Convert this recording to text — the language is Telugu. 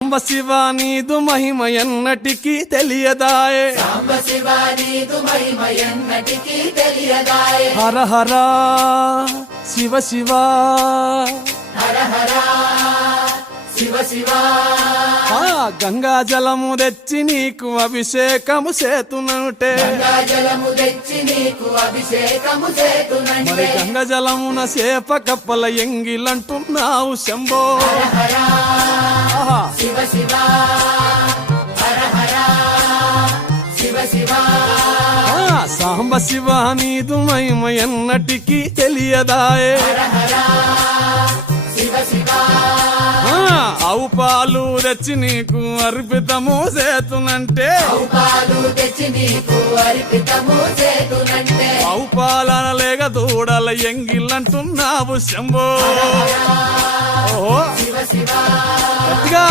సాంబ శివ నీదు మహిమ ఎన్నటికీ తెలియదాయే, సాంబ శివ నీదు మహిమ ఎన్నటికీ తెలియదాయే. హర హర శివ శివ, హర హర శివ శివ. గంగా జలము తెచ్చి నీకు అభిషేకము చేతునంటే, గంగా జలము తెచ్చి నీకు అభిషేకము చేతునంటే. మరి గంగా జలమున సేప కప్పల ఎంగిలంటున్నావు శంభో. హర హర ఆహా. శివ శివ, హర హర శివ శివ. సాంబ శివ నీదు మహిమ ఎన్నటికీ తెలియదాయే, హర హర శివ శివ. ఆవు పాలు తెచ్చి నీకు అర్పితము చేతునంటే, ఆవు పాలు తెచ్చి నీకు అర్పితము చేతునంటే. ఆవు పాలన లేక దూడల ఎంగిలంటున్నావు శంభో. ఓహో శివ శివ గట్టిగా